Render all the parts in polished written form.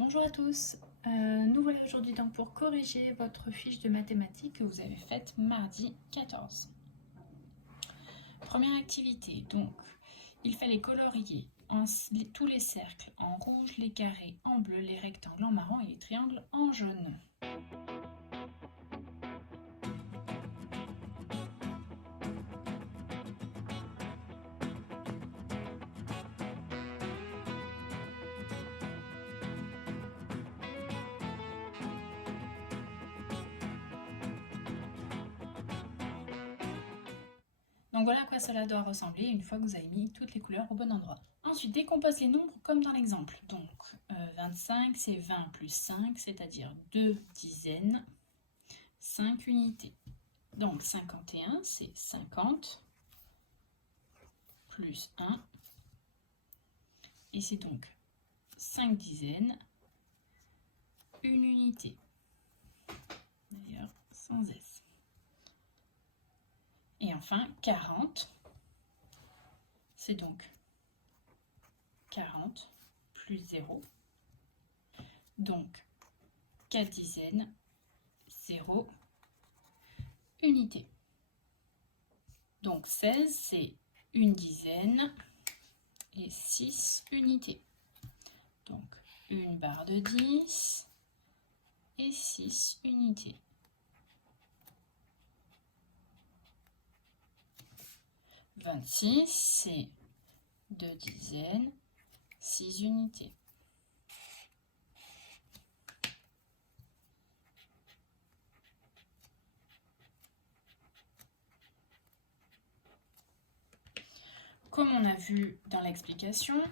Bonjour à tous, nous voilà aujourd'hui donc pour corriger votre fiche de mathématiques que vous avez faite mardi 14. Première activité, donc il fallait colorier tous les cercles en rouge, les carrés en bleu, les rectangles en marron et les triangles en jaune. Donc voilà à quoi cela doit ressembler une fois que vous avez mis toutes les couleurs au bon endroit. Ensuite, décompose les nombres comme dans l'exemple. Donc 25, c'est 20 plus 5, c'est-à-dire 2 dizaines, 5 unités. Donc 51, c'est 50 plus 1. Et c'est donc 5 dizaines, une unité. D'ailleurs, sans S. Et enfin, 40, c'est donc 40 plus 0. Donc 4 dizaines, 0, unité. Donc 16, c'est une dizaine et 6 unités. Donc une barre de 10 et 6 unités. 26, c'est 2 dizaines, 6 unités. Comme on a vu dans l'explication,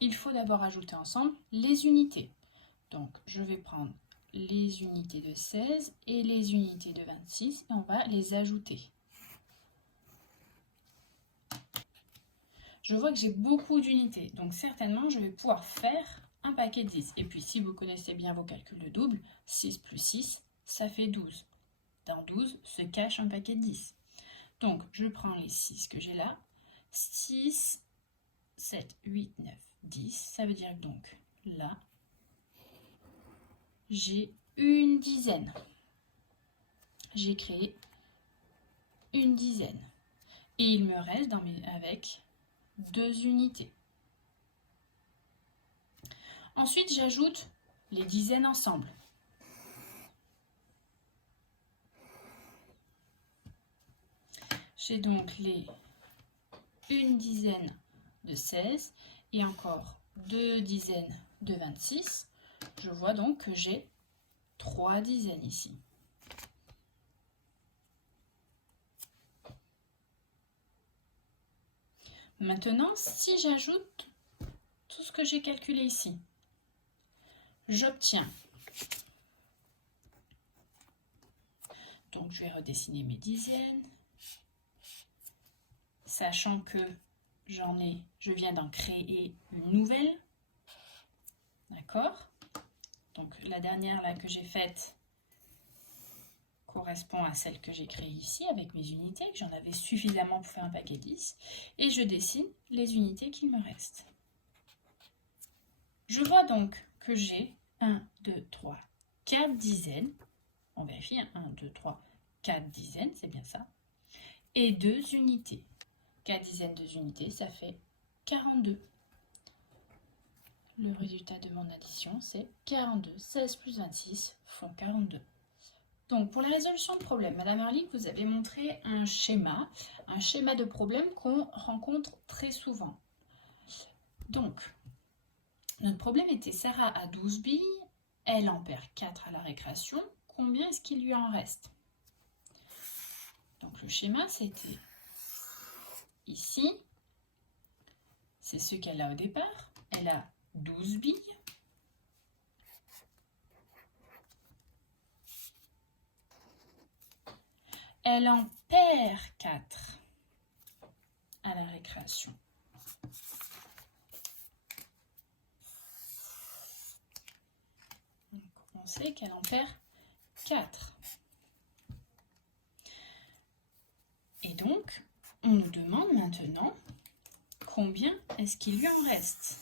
il faut d'abord ajouter ensemble les unités. Donc, je vais prendre les unités de 16 et les unités de 26 et on va les ajouter. Je vois que j'ai beaucoup d'unités, donc certainement je vais pouvoir faire un paquet de 10. Et puis si vous connaissez bien vos calculs de double, 6 plus 6, ça fait 12. Dans 12 se cache un paquet de 10. Donc je prends les 6 que j'ai là. 6, 7, 8, 9, 10. Ça veut dire que donc là, j'ai une dizaine. J'ai créé une dizaine. Et il me reste avec 2 unités. Ensuite, j'ajoute les dizaines ensemble. J'ai donc une dizaine de 16 et encore 2 dizaines de 26. Je vois donc que j'ai 3 dizaines ici. Maintenant, si j'ajoute tout ce que j'ai calculé ici, j'obtiens. Donc, je vais redessiner mes dizaines, sachant que je viens d'en créer une nouvelle. D'accord? Donc, la dernière là que j'ai faite correspond à celle que j'ai créée ici avec mes unités, que j'en avais suffisamment pour faire un paquet 10. Et je dessine les unités qu'il me reste. Je vois donc que j'ai 1, 2, 3, 4 dizaines. On vérifie, 1, 2, 3, 4 dizaines, c'est bien ça. Et 2 unités. 4 dizaines, 2 unités, ça fait 42. Le résultat de mon addition, c'est 42. 16 plus 26 font 42. Donc, pour la résolution de problème, Madame Arlic vous avez montré un schéma de problème qu'on rencontre très souvent. Donc, notre problème était Sarah a 12 billes, elle en perd 4 à la récréation. Combien est-ce qu'il lui en reste? Donc, le schéma, c'était ici. C'est ce qu'elle a au départ. Elle a 12 billes. Elle en perd 4 à la récréation. Donc, on sait qu'elle en perd 4. Et donc, on nous demande maintenant combien est-ce qu'il lui en reste.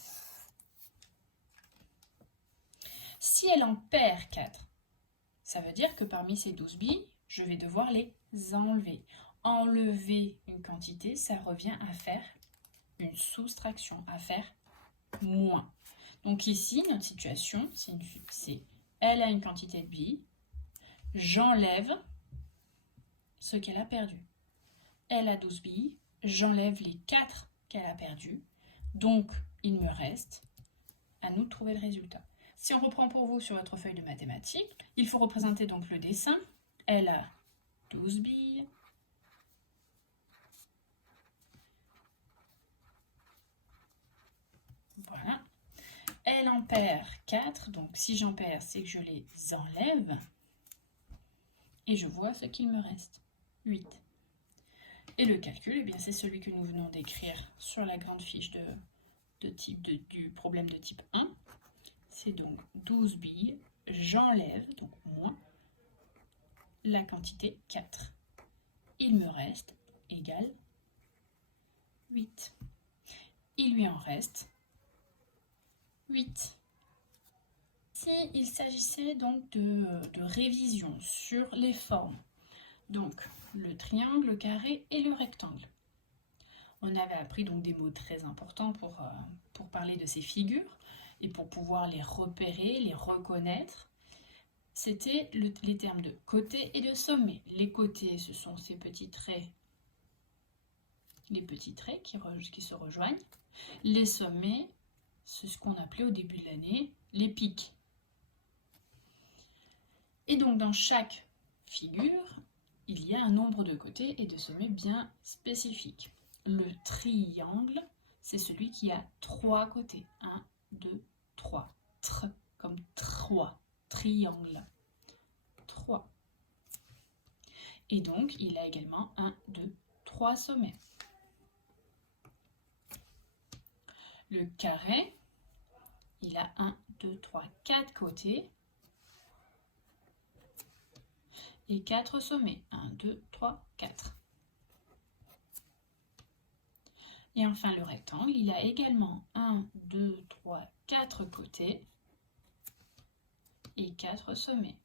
Si elle en perd 4, ça veut dire que parmi ces 12 billes, je vais devoir les enlever. Enlever une quantité, ça revient à faire une soustraction, à faire moins. Donc ici, notre situation, c'est elle a une quantité de billes, j'enlève ce qu'elle a perdu. Elle a 12 billes, j'enlève les 4 qu'elle a perdues, donc il me reste à nous de trouver le résultat. Si on reprend pour vous sur votre feuille de mathématiques, il faut représenter donc le dessin. Elle a 12 billes. Voilà. Elle en perd 4, donc si j'en perds, c'est que je les enlève. Et je vois ce qu'il me reste, 8. Et le calcul, eh bien, c'est celui que nous venons d'écrire sur la grande fiche du problème de type 1. C'est donc 12 billes, j'enlève, donc moins, la quantité 4. Il me reste égal 8. Il lui en reste 8. Ici, il s'agissait donc de révision sur les formes. Donc, le triangle, le carré et le rectangle. On avait appris donc des mots très importants pour parler de ces figures et pour pouvoir les repérer, les reconnaître. C'était les termes de côté et de sommet. Les côtés, ce sont ces petits traits, les petits traits qui se rejoignent. Les sommets, c'est ce qu'on appelait au début de l'année les pics. Et donc dans chaque figure, il y a un nombre de côtés et de sommets bien spécifique. Le triangle, c'est celui qui a 3 côtés. 1, 2, 3. Comme 3. Triangle. 3. Et donc, il a également 1, 2, 3 sommets. Le carré, il a 1, 2, 3, 4 côtés et 4 sommets. 1, 2, 3, 4. Et enfin, le rectangle, il a également 1, 2, 3, 4 côtés et 4 sommets.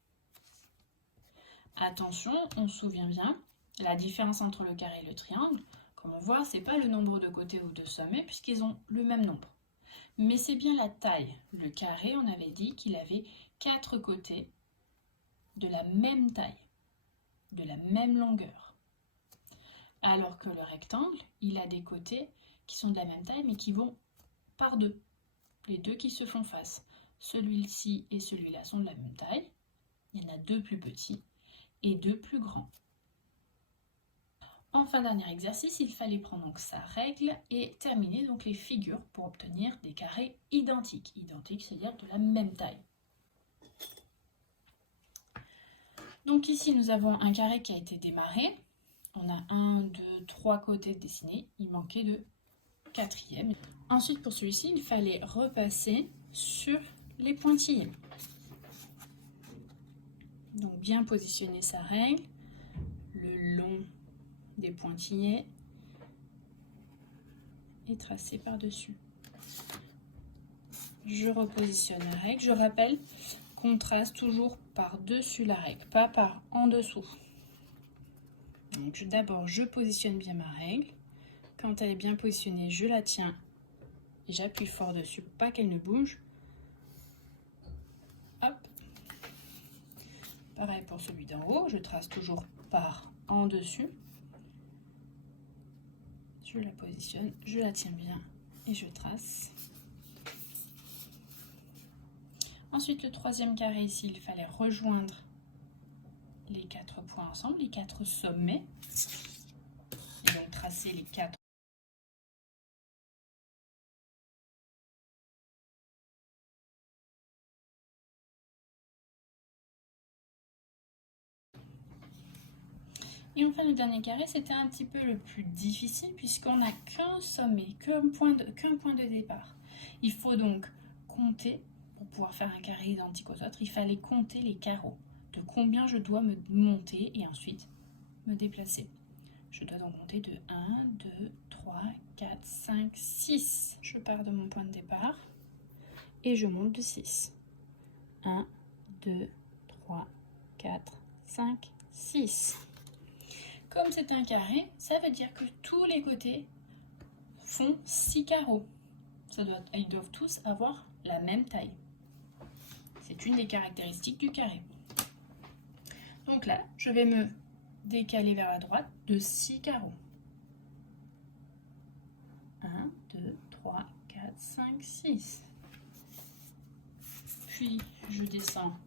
Attention, on se souvient bien, la différence entre le carré et le triangle, comme on voit, ce n'est pas le nombre de côtés ou de sommets puisqu'ils ont le même nombre. Mais c'est bien la taille. Le carré, on avait dit qu'il avait 4 côtés de la même taille, de la même longueur. Alors que le rectangle, il a des côtés qui sont de la même taille mais qui vont par deux. Les deux qui se font face. Celui-ci et celui-là sont de la même taille. Il y en a 2 plus petits et 2 plus grands. En fin dernier exercice, il fallait prendre donc sa règle et terminer donc les figures pour obtenir des carrés identiques. Identiques, c'est-à-dire de la même taille. Donc ici, nous avons un carré qui a été démarré. On a 1, 2, 3 côtés dessinés. Il manquait de 4e. Ensuite, pour celui-ci, il fallait repasser sur les pointillés. Donc bien positionner sa règle, le long des pointillés et tracer par-dessus. Je repositionne la règle. Je rappelle qu'on trace toujours par-dessus la règle, pas par en dessous. Donc d'abord, je positionne bien ma règle. Quand elle est bien positionnée, je la tiens et j'appuie fort dessus pour pas qu'elle ne bouge. Hop. Pareil pour celui d'en haut, je trace toujours par en dessus. Je la positionne, je la tiens bien et je trace. Ensuite, le 3e carré ici, il fallait rejoindre les 4 points ensemble, les 4 sommets. Et donc tracer les 4. Et enfin, le dernier carré, c'était un petit peu le plus difficile puisqu'on n'a qu'un sommet, qu'un point de départ. Il faut donc compter, pour pouvoir faire un carré identique aux autres, il fallait compter les carreaux, de combien je dois me monter et ensuite me déplacer. Je dois donc compter de 1, 2, 3, 4, 5, 6. Je pars de mon point de départ et je monte de 6. 1, 2, 3, 4, 5, 6. Comme c'est un carré, ça veut dire que tous les côtés font 6 carreaux. Ils doivent tous avoir la même taille. C'est une des caractéristiques du carré. Donc là, je vais me décaler vers la droite de 6 carreaux. 1, 2, 3, 4, 5, 6. Puis, je descends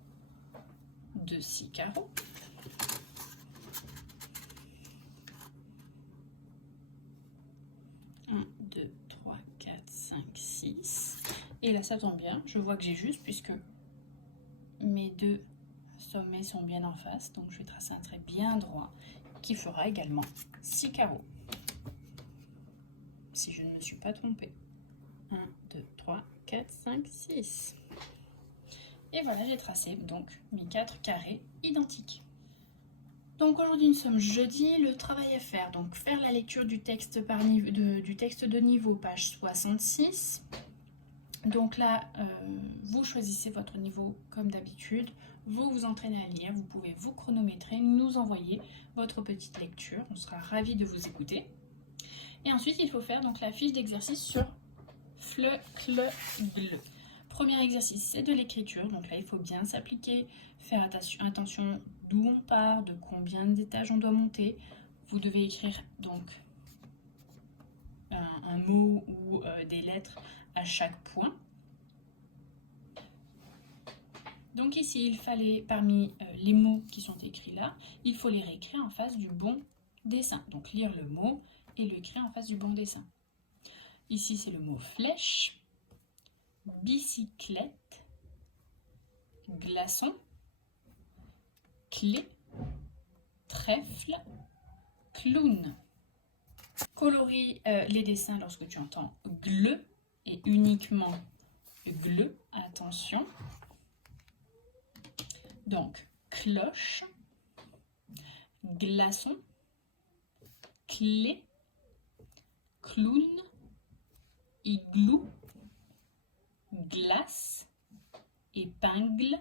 de 6 carreaux. Un, 2, 3, 4, 5, 6. Et là, ça tombe bien. Je vois que j'ai juste puisque mes deux sommets sont bien en face. Donc, je vais tracer un trait bien droit qui fera également 6 carreaux. Si je ne me suis pas trompée. 1, 2, 3, 4, 5, 6. Et voilà, j'ai tracé donc mes 4 carrés identiques. Donc aujourd'hui nous sommes jeudi, le travail à faire, donc faire la lecture du texte, du texte de niveau, page 66. Donc là, vous choisissez votre niveau comme d'habitude, vous vous entraînez à lire, vous pouvez vous chronométrer, nous envoyer votre petite lecture, on sera ravis de vous écouter. Et ensuite il faut faire donc la fiche d'exercice sur FLE, CLE, GLE. Premier exercice, c'est de l'écriture. Donc là, il faut bien s'appliquer, faire attention d'où on part, de combien d'étages on doit monter. Vous devez écrire donc un mot ou des lettres à chaque point. Donc ici, il fallait, parmi les mots qui sont écrits là, il faut les réécrire en face du bon dessin. Donc lire le mot et l'écrire en face du bon dessin. Ici, c'est le mot flèche, bicyclette, glaçon, clé, trèfle, clown. Colorie les dessins lorsque tu entends GLE et uniquement GLE, attention. Donc, cloche, glaçon, clé, clown, igloo, glace, épingle,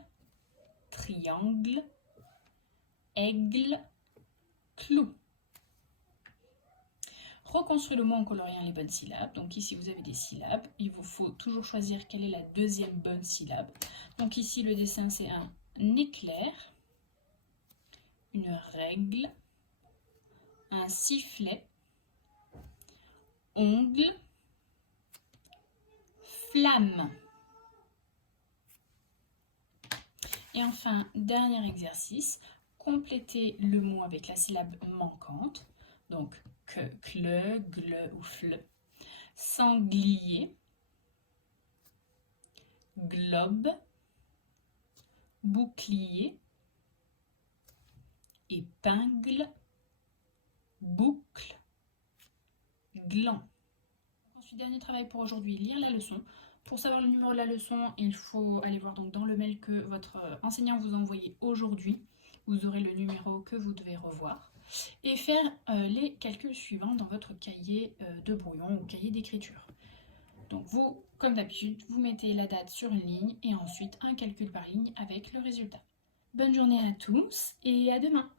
triangle, aigle, clou. Reconstruis le mot en coloriant les bonnes syllabes. Donc ici vous avez des syllabes. Il vous faut toujours choisir quelle est la deuxième bonne syllabe. Donc ici le dessin c'est un éclair, une règle, un sifflet, ongle, flamme. Et enfin, dernier exercice, complétez le mot avec la syllabe manquante. Donc, que, cle, gle ou fle. Sanglier, globe, bouclier, épingle, boucle, gland. Ensuite, dernier travail pour aujourd'hui, lire la leçon. Pour savoir le numéro de la leçon, il faut aller voir donc dans le mail que votre enseignant vous a envoyé aujourd'hui. Vous aurez le numéro que vous devez revoir. Et faire les calculs suivants dans votre cahier de brouillon ou cahier d'écriture. Donc vous, comme d'habitude, vous mettez la date sur une ligne et ensuite un calcul par ligne avec le résultat. Bonne journée à tous et à demain!